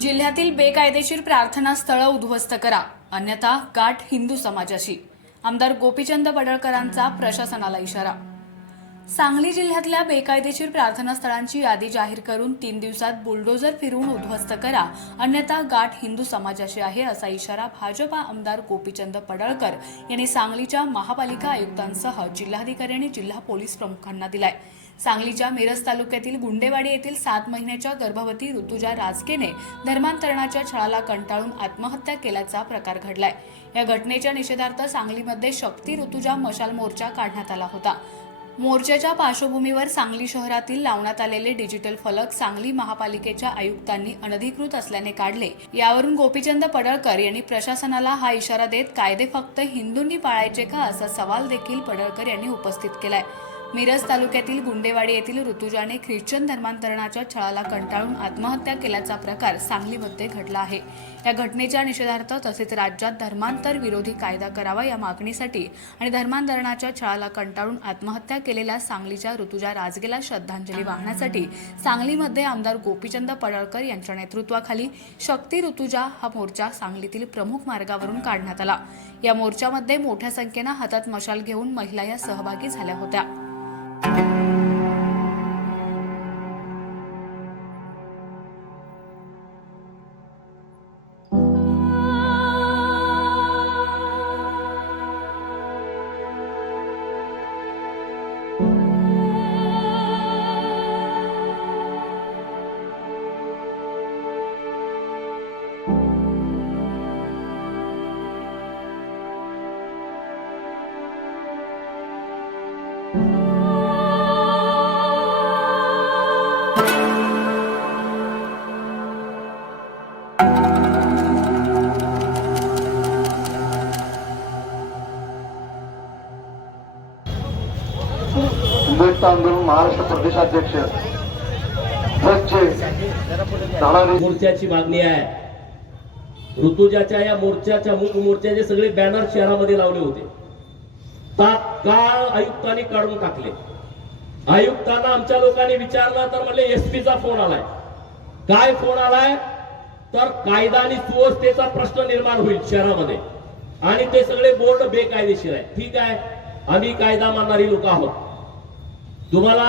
जिल्ह्यातील बेकायदेशीर प्रार्थना स्थळं उद्ध्वस्त करा. अन्यथा गाठ हिंदू समाजाशी. आमदार गोपीचंद पडळकरांचा प्रशासनाला इशारा. सांगली जिल्ह्यातल्या बेकायदेशीर प्रार्थना स्थळांची यादी जाहीर करून तीन दिवसात बुलडोजर फिरवून उद्ध्वस्त करा. अन्यथा गाठ हिंदू समाजाशी आहे असा इशारा भाजपा आमदार गोपीचंद पडळकर यांनी सांगलीच्या महापालिका आयुक्तांसह जिल्हाधिकारी आणि जिल्हा पोलीस प्रमुखांना दिलाय. सांगलीच्या मिरज तालुक्यातील गुंडेवाडी येथील सात महिन्याच्या गर्भवती ऋतुजा राजकेने धर्मांतरणाच्या छळाला कंटाळून आत्महत्या केल्याचा प्रकार घडलाय. या घटनेच्या निषेधार्थ सांगलीमध्ये शक्ती ऋतुजा मशाल मोर्चा काढण्यात आला होता. मोर्चाच्या पार्श्वभूमीवर सांगली शहरातील लावण्यात आलेले डिजिटल फलक सांगली महापालिकेच्या आयुक्तांनी अनधिकृत असल्याने काढले. यावरून गोपीचंद पडळकर यांनी प्रशासनाला हा इशारा देत कायदे फक्त हिंदूंनी पाळायचे का? असा सवाल देखील पडळकर यांनी उपस्थित केलाय. मिरज तालुक्यातील गुंडेवाडी येथील ऋतुजाने ख्रिश्चन धर्मांतरणाच्या छळाला कंटाळून आत्महत्या केल्याचा प्रकार सांगलीमध्ये घडला आहे. या घटनेच्या निषेधार्थ तसेच राज्यात धर्मांतर विरोधी कायदा करावा या मागणीसाठी आणि धर्मांतरणाच्या छळाला कंटाळून आत्महत्या केलेल्या सांगलीच्या ऋतुजा राजगेला श्रद्धांजली वाहण्यासाठी सांगलीमध्ये आमदार गोपीचंद पडळकर यांच्या नेतृत्वाखाली शक्ती ऋतुजा हा मोर्चा सांगलीतील प्रमुख मार्गावरून काढण्यात आला. या मोर्चामध्ये मोठ्या संख्येनं हातात मशाल घेऊन महिला या सहभागी झाल्या होत्या. आंदोलन महाराष्ट्र प्रदेशाध्यक्ष मोर्चाची मागणी आहे. ऋतुजाच्या या मोर्चाच्या मूक मोर्चाचे सगळे बॅनर शहरामध्ये लावले होते तात्काळ आयुक्तांनी काढून टाकले. आयुक्तांना आमच्या लोकांनी विचारलं तर म्हणले एसपीचा फोन आलाय. काय फोन आलाय? तर कायदा आणि सुव्यवस्थेचा प्रश्न निर्माण होईल शहरामध्ये. आणि ते सगळे बोर्ड बेकायदेशीर आहे. ठीक आहे. आम्ही कायदा मानणारी लोक आहोत. तुम्हाला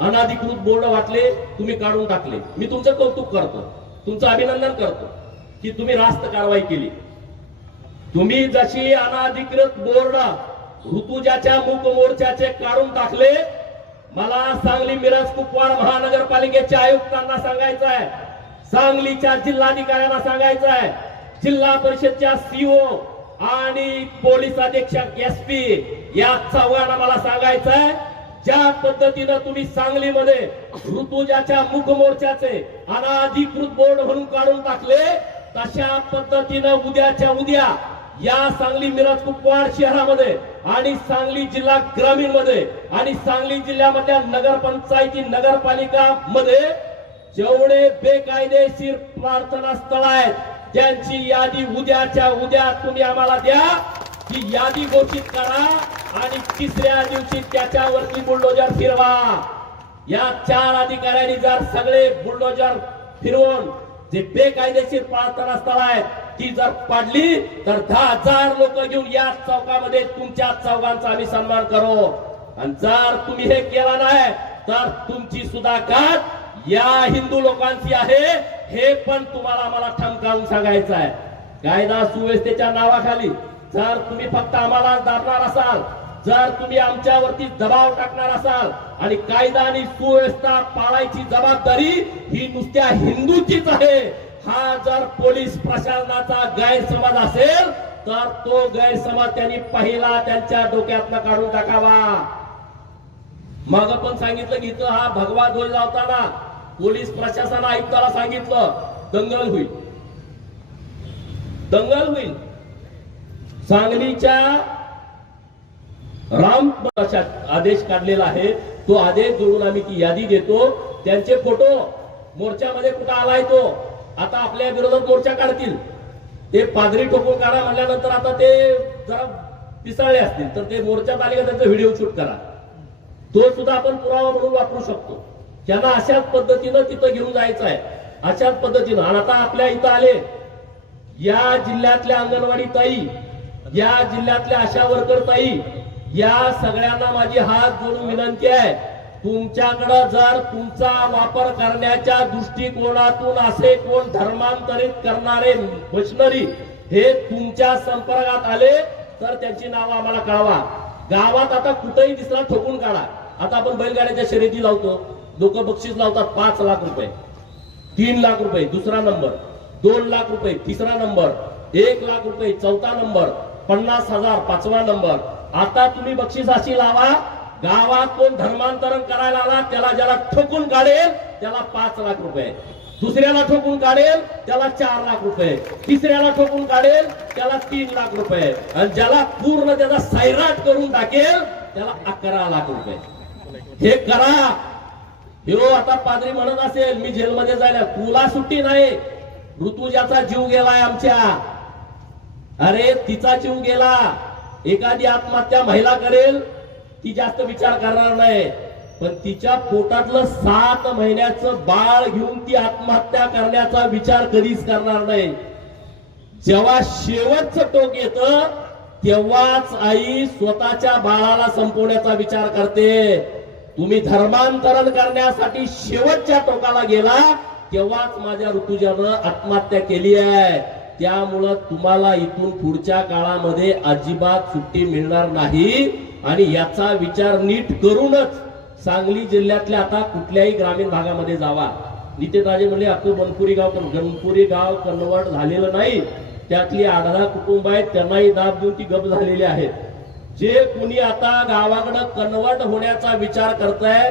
अनाधिकृत बोर्ड वाटले तुम्ही काढून टाकले. मी तुमचं कौतुक करतो. तुमचं अभिनंदन करतो की तुम्ही रास्त कारवाई केली. तुम्ही जशी अनाधिकृत बोर्ड ऋतुजाच्या मूक मोर्चाचे काढून टाकले मला सांगली मिरज कुपवाड महानगरपालिकेच्या आयुक्तांना सांगायचं आहे. सांगलीच्या जिल्हाधिकाऱ्यांना सांगायचं आहे. जिल्हा परिषदच्या सीओ आणि पोलीस अधीक्षक एस पी या चव्हाण मला सांगायचं आहे. ज्या पद्धतीनं तुम्ही सांगलीमध्ये ऋतुजाच्या मुख मोर्चाचे अनाधिकृत बोर्ड म्हणून काढून टाकले तशा पद्धतीनं उद्याच्या उद्या या सांगली मिरज कुपवाड शहरामध्ये आणि सांगली जिल्हा ग्रामीणमध्ये आणि सांगली जिल्ह्यामधल्या नगरपंचायती नगरपालिका मध्ये जेवढे बेकायदेशीर प्रार्थना स्थळ आहेत त्यांची यादी उद्याच्या उद्या तुम्ही आम्हाला द्या. ही यादी घोषित करा. आणि तिसऱ्या दिवशी त्याच्यावरती बुलडोजर फिरवा. या चार अधिकाऱ्यांनी जर सगळे बुलडोजर फिरवून जे बेकायदेशीर प्रार्थना स्थळ आहेत ती जर पाडली तर दहा हजार लोक घेऊन या चौकामध्ये तुमच्या चौकांचा आम्ही सन्मान करू. आणि जर तुम्ही हे केला नाही तर तुमची सुद्धा कात या हिंदू लोकांची आहे हे पण तुम्हाला आम्हाला ठमकावून सांगायचं आहे. कायदा सुव्यवस्थेच्या नावाखाली जर तुम्ही फक्त आम्हाला दाबणार असाल जर तुम्ही आमच्यावरती दबाव टाकणार असाल आणि कायदा आणि सुव्यवस्था पाळायची जबाबदारी ही नुसत्या हिंदूचीच आहे हा जर पोलीस प्रशासनाचा गैरसमज असेल तर तो गैरसमज त्यांनी पहिला त्यांच्या डोक्यातनं काढून टाकावा. मग पण सांगितलं की इथं हा भगवा ध्वज लावताना पोलीस प्रशासन आयुक्ताला सांगितलं दंगल होईल. दंगल होईल. सांगलीच्या राम आदेश काढलेला आहे. तो आदेश जोडून आम्ही ती यादी देतो. त्यांचे फोटो मोर्चामध्ये कुठं आलाय तो? आता आपल्या विरोधात मोर्चा काढतील. ते पादरी ठोकून काढा म्हणल्यानंतर आता ते जरा पिसाळले असतील. तर ते मोर्चात आले का त्यांचा व्हिडिओ शूट करा. तो सुद्धा आपण पुरावा म्हणून वापरू शकतो. त्यांना अशाच पद्धतीनं तिथं घेऊन जायचं आहे. अशाच पद्धतीनं. आणि आता आपल्या इथं आले. या जिल्ह्यातल्या अंगणवाडी ताई या जिल्ह्यातल्या आशा वर्कर ताई या सगळ्यांना माझी हात जोडून विनंती आहे तुमच्याकडं जर तुमचा वापर करण्याच्या दृष्टिकोनातून असे कोण धर्मांतरित करणारे मशिनरी हे तुमच्या संपर्कात आले तर त्यांची नावं आम्हाला कळवा. गावात आता कुठेही दिसला ठोकून काढा. आता आपण बैलगाड्याच्या शर्यती लावतो. लोक बक्षीस लावतात पाच लाख रुपये. तीन लाख रुपये दुसरा नंबर. दोन लाख रुपये तिसरा नंबर. एक लाख रुपये चौथा नंबर. पन्नास हजार पाचवा नंबर. आता तुम्ही बक्षिसाशी लावा. गावात कोण धर्मांतरण करायला आला त्याला ज्याला ठोकून काढेल त्याला पाच लाख रुपये. दुसऱ्याला ठोकून काढेल त्याला चार लाख रुपये. तिसऱ्याला ठोकून काढेल त्याला तीन लाख रुपये. आणि ज्याला पूर्ण त्याचा सैराट करून टाकेल त्याला अकरा लाख रुपये. हे करा. हिरो आता पादरी म्हणत असेल मी जेलमध्ये जायला तुला सुट्टी नाही. ऋतुजाचा जीव गेलाय आमच्या. अरे तिचा जीव गेला. एखादी आत्महत्या महिला करेल ती जास्त विचार करणार नाही. पण तिच्या पोटातलं सात महिन्याचं बाळ घेऊन ती आत्महत्या करण्याचा विचार कधीच करणार नाही. जेव्हा शेवटचं टोक येत तेव्हाच आई स्वतःच्या बाळाला संपवण्याचा विचार करते. तुम्ही धर्मांतरण करण्यासाठी शेवटच्या टोकाला गेला तेव्हाच माझ्या ऋतुजानं आत्महत्या केली आहे. त्यामुळं तुम्हाला इथून पुढच्या काळामध्ये अजिबात सुट्टी मिळणार नाही. आणि याचा विचार नीट करूनच सांगली जिल्ह्यातल्या आता कुठल्याही ग्रामीण भागामध्ये जावा. नितेताजे म्हणले आपलं बनपुरी गाव गणपुरी गाव कन्वर्ट झालेलं नाही. त्यातली आढळा कुटुंब आहेत त्यांनाही दाब देऊन ती गप झालेली आहेत. जे कुणी आता गावाकडं कन्वर्ट होण्याचा विचार करताय